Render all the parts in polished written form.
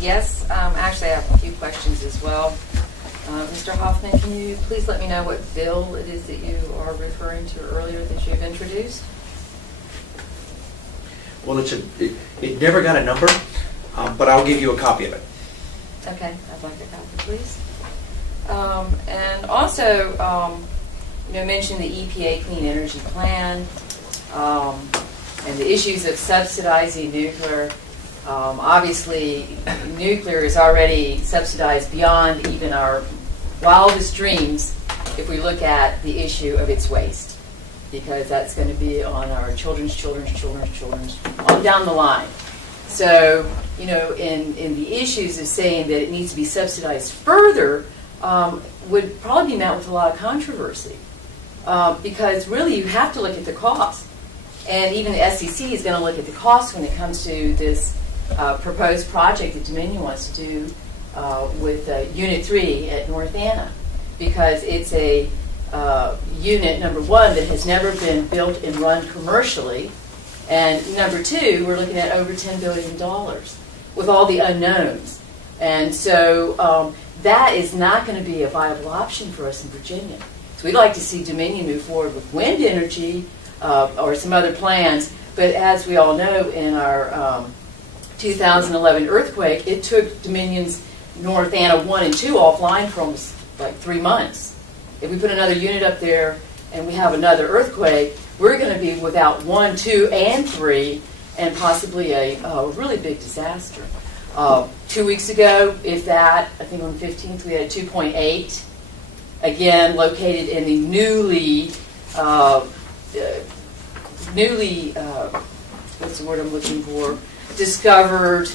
Yes, actually I have a few questions as well. Mr. Hoffman, can you please let me know what bill it is that you are referring to earlier that you've introduced? Well, it never got a number, but I'll give you a copy of it. Okay, I'd like a copy, please. And also, mention the EPA Clean Energy Plan and the issues of subsidizing nuclear. Obviously, nuclear is already subsidized beyond even our wildest dreams if we look at the issue of its waste, because that's going to be on our children's on down the line. So, in the issues of saying that it needs to be subsidized further would probably be met with a lot of controversy, because really you have to look at the cost. And even the SEC is going to look at the cost when it comes to this proposed project that Dominion wants to do with Unit 3 at North Anna, because it's a unit, number one, that has never been built and run commercially, and number two, we're looking at over $10 billion with all the unknowns. And so that is not going to be a viable option for us in Virginia. So we'd like to see Dominion move forward with wind energy or some other plans, but as we all know, in our 2011 earthquake, it took Dominion's North Anna 1 and 2 offline for almost like 3 months. If we put another unit up there and we have another earthquake, we're going to be without 1, 2, and 3, and possibly a really big disaster. 2 weeks ago, if that, I think on the 15th, we had a 2.8, again located in the newly what's the word I'm looking for, discovered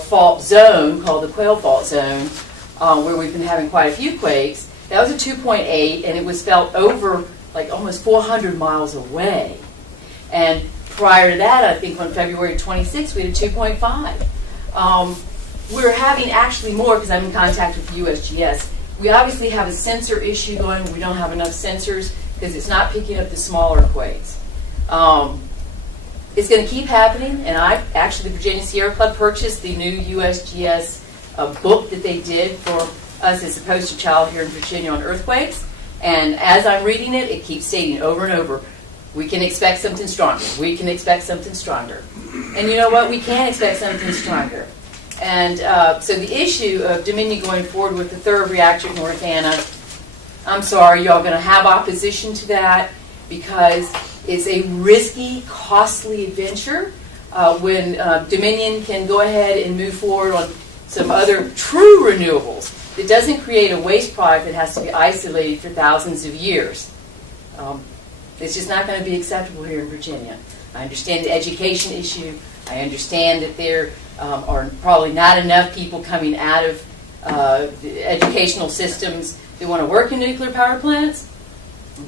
fault zone called the Quail Fault Zone, where we've been having quite a few quakes. That was a 2.8, and it was felt over like almost 400 miles away. And prior to that, I think on February 26th, we had a 2.5. We're having actually more, because I'm in contact with USGS. We obviously have a sensor issue going. We don't have enough sensors because it's not picking up the smaller quakes. It's going to keep happening, and the Virginia Sierra Club purchased the new USGS book that they did for us as a poster child here in Virginia on earthquakes. And as I'm reading it, it keeps stating over and over, we can expect something stronger. We can expect something stronger. And you know what? We can expect something stronger. And so the issue of Dominion going forward with the third reactor at North Anna, I'm sorry, y'all going to have opposition to that because it's a risky, costly adventure when Dominion can go ahead and move forward on some other true renewables that doesn't create a waste product that has to be isolated for thousands of years. It's just not going to be acceptable here in Virginia. I understand the education issue. I understand that there are probably not enough people coming out of the educational systems that want to work in nuclear power plants.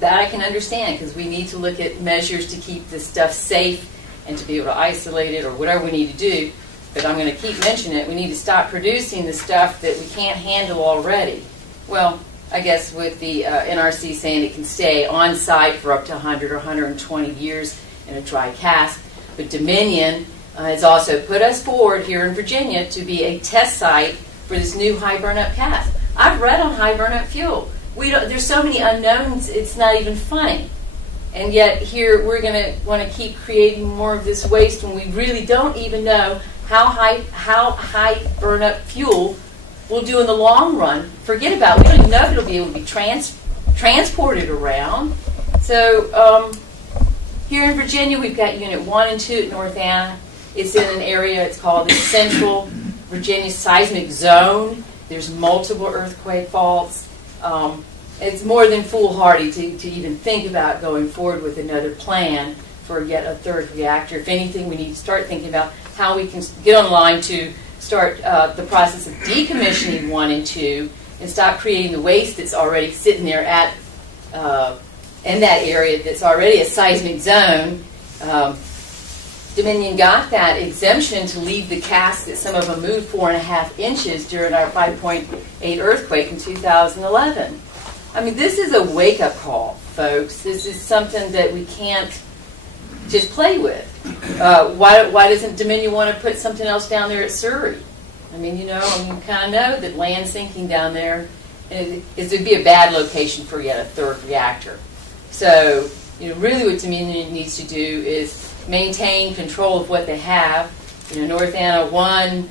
That I can understand, because we need to look at measures to keep this stuff safe and to be able to isolate it or whatever we need to do. But I'm going to keep mentioning it. We need to stop producing the stuff that we can't handle already. Well, I guess with the NRC saying it can stay on site for up to 100 or 120 years in a dry cask. But Dominion has also put us forward here in Virginia to be a test site for this new high burn-up cask. I've read on high burn-up fuel. There's so many unknowns, it's not even funny. And yet here we're going to want to keep creating more of this waste when we really don't even know how high burn-up fuel will do in the long run. Forget about it. We don't even know if it'll be able to be transported around. So here in Virginia, we've got Unit 1 and 2 at North Anna. It's in an area, it's called the Central Virginia Seismic Zone. There's multiple earthquake faults. It's more than foolhardy to even think about going forward with another plan for yet a third reactor. If anything, we need to start thinking about how we can get on line to start the process of decommissioning 1 and 2 and stop creating the waste that's already sitting there in that area that's already a seismic zone. Dominion got that exemption to leave the cast that some of them moved 4.5 inches during our 5.8 earthquake in 2011. I mean, this is a wake-up call, folks. This is something that we can't just play with. Why doesn't Dominion want to put something else down there at Surrey? I mean, you kind of know that land sinking down there would be a bad location for yet a third reactor. So, really what Dominion needs to do is maintain control of what they have. North Anna 1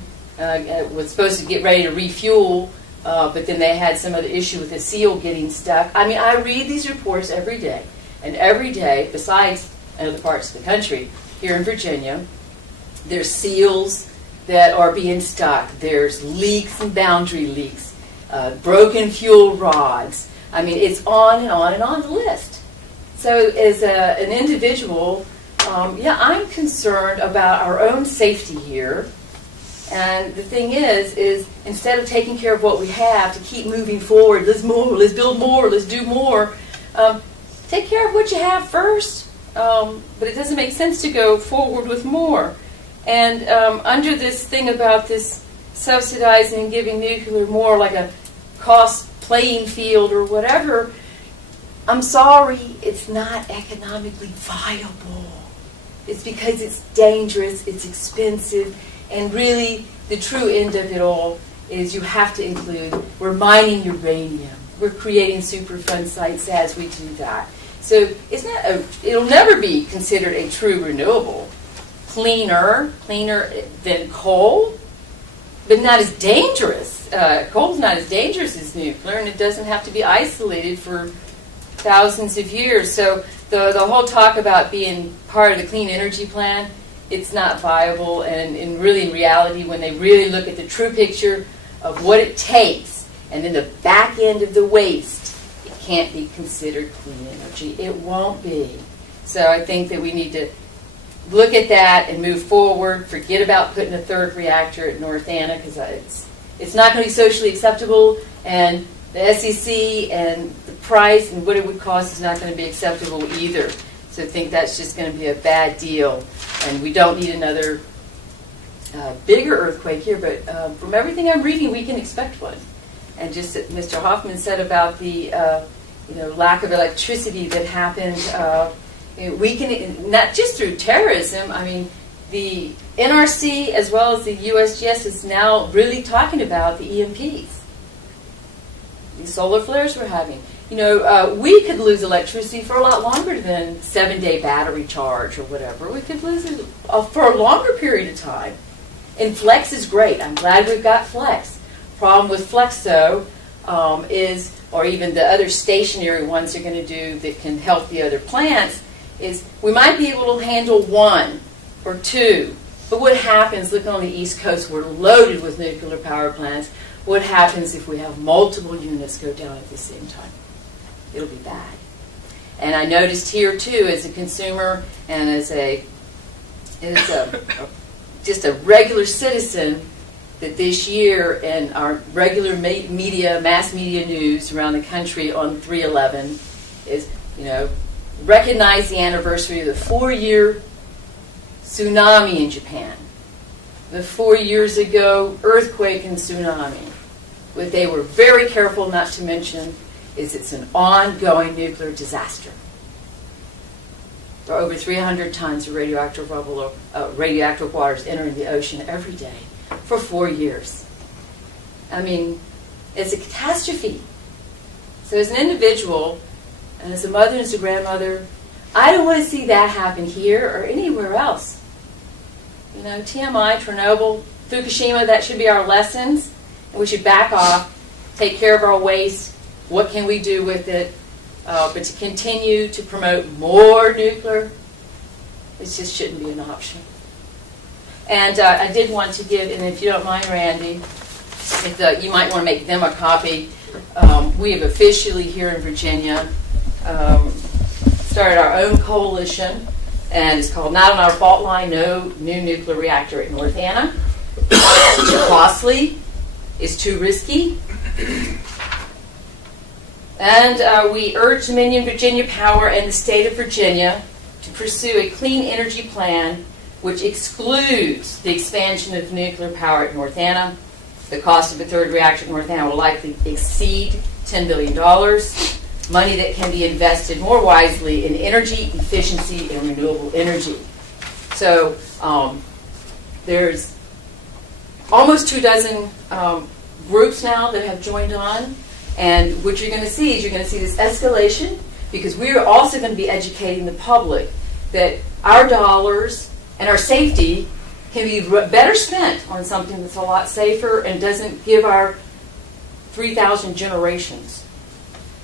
was supposed to get ready to refuel, but then they had some other issue with the seal getting stuck. I mean, I read these reports every day. And every day, besides in other parts of the country, here in Virginia, there's seals that are being stuck. There's leaks and boundary leaks, broken fuel rods. I mean, it's on and on and on the list. So as an individual, I'm concerned about our own safety here. And the thing is instead of taking care of what we have to keep moving forward, let's build more, let's do more, take care of what you have first. But it doesn't make sense to go forward with more. And under this thing about this subsidizing and giving nuclear more like a cost playing field or whatever, I'm sorry, it's not economically viable. It's because it's dangerous, it's expensive, and really the true end of it all is you have to include, we're mining uranium. We're creating Superfund sites as we do that. So it'll never be considered a true renewable. Cleaner than coal, but not as dangerous. Coal's not as dangerous as nuclear, and it doesn't have to be isolated for thousands of years. So the whole talk about being part of the clean energy plan, it's not viable. And in reality, when they really look at the true picture of what it takes, and then the back end of the waste, it can't be considered clean energy. It won't be. So I think that we need to look at that and move forward. Forget about putting a third reactor at North Anna, because it's not going to be socially acceptable, and the SEC and the price and what it would cost is not going to be acceptable either. So I think that's just going to be a bad deal, and we don't need another bigger earthquake here, but from everything I'm reading, we can expect one. And just that Mr. Hoffman said about the lack of electricity that happened, we can, not just through terrorism, I mean, the NRC as well as the USGS is now really talking about the EMPs. These solar flares we're having. We could lose electricity for a lot longer than 7-day battery charge or whatever. We could lose it for a longer period of time. And Flex is great. I'm glad we've got Flex. Problem with Flex, though, is, or even the other stationary ones they're going to do that can help the other plants, is we might be able to handle 1 or 2. But what happens, looking on the East Coast, we're loaded with nuclear power plants. What happens if we have multiple units go down at the same time? It'll be bad. And I noticed here, too, as a consumer and as just a regular citizen, that this year in our regular media, mass media news around the country on 3/11 is, recognize the anniversary of the 4-year tsunami in Japan. The 4 years ago earthquake and tsunami. What they were very careful not to mention is it's an ongoing nuclear disaster. There are over 300 tons of radioactive waters entering the ocean every day for 4 years. I mean, it's a catastrophe. So as an individual, and as a mother and as a grandmother, I don't want to see that happen here or anywhere else. TMI, Chernobyl, Fukushima, that should be our lessons. And we should back off, take care of our waste. What can we do with it? But to continue to promote more nuclear, it just shouldn't be an option. And I did want to give, and if you don't mind, Randy, you might want to make them a copy. We have officially here in Virginia started our own coalition, and it's called Not on Our Fault Line, No New Nuclear Reactor at North Anna. It's too costly. It's too risky. And we urge Dominion Virginia Power and the state of Virginia to pursue a clean energy plan which excludes the expansion of nuclear power at North Anna. The cost of a third reactor at North Anna will likely exceed $10 billion, money that can be invested more wisely in energy efficiency and renewable energy. So there's almost 24 groups now that have joined on. And what you're going to see is you're going to see this escalation, because we are also going to be educating the public that our dollars and our safety can be better spent on something that's a lot safer and doesn't give our 3,000 generations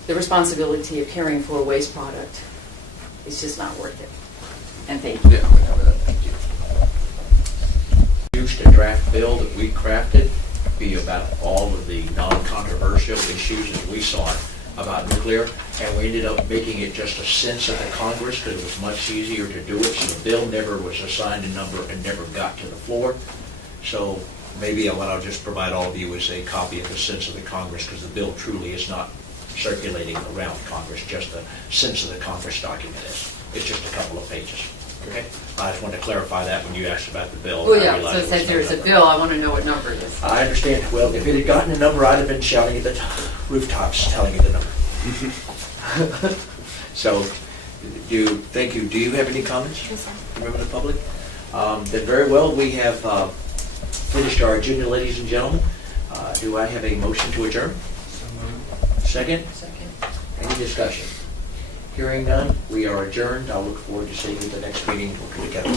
the responsibility of caring for a waste product. It's just not worth it. And thank you. Yeah, we cover that. Thank you. Used a draft bill that we crafted be about all of the non-controversial issues as we saw it about nuclear, and we ended up making it just a sense of the Congress because it was much easier to do it. So the bill never was assigned a number and never got to the floor. So maybe what I'll just provide all of you is a copy of the sense of the Congress, because the bill truly is not circulating around Congress, just the sense of the Congress document is. It's just a couple of pages. Okay? I just wanted to clarify that when you asked about the bill. Well, I yeah, realized so it says was there's a number. bill. I want to know what number it is. I understand. Well, if it had gotten a number, I'd have been shouting at the rooftops telling you the number. So, thank you. Do you have any comments from the public? Then very well, we have finished our agenda, ladies and gentlemen. Do I have a motion to adjourn? Second? Second. Any discussion? Hearing none, we are adjourned. I'll look forward to seeing you at the next meeting together.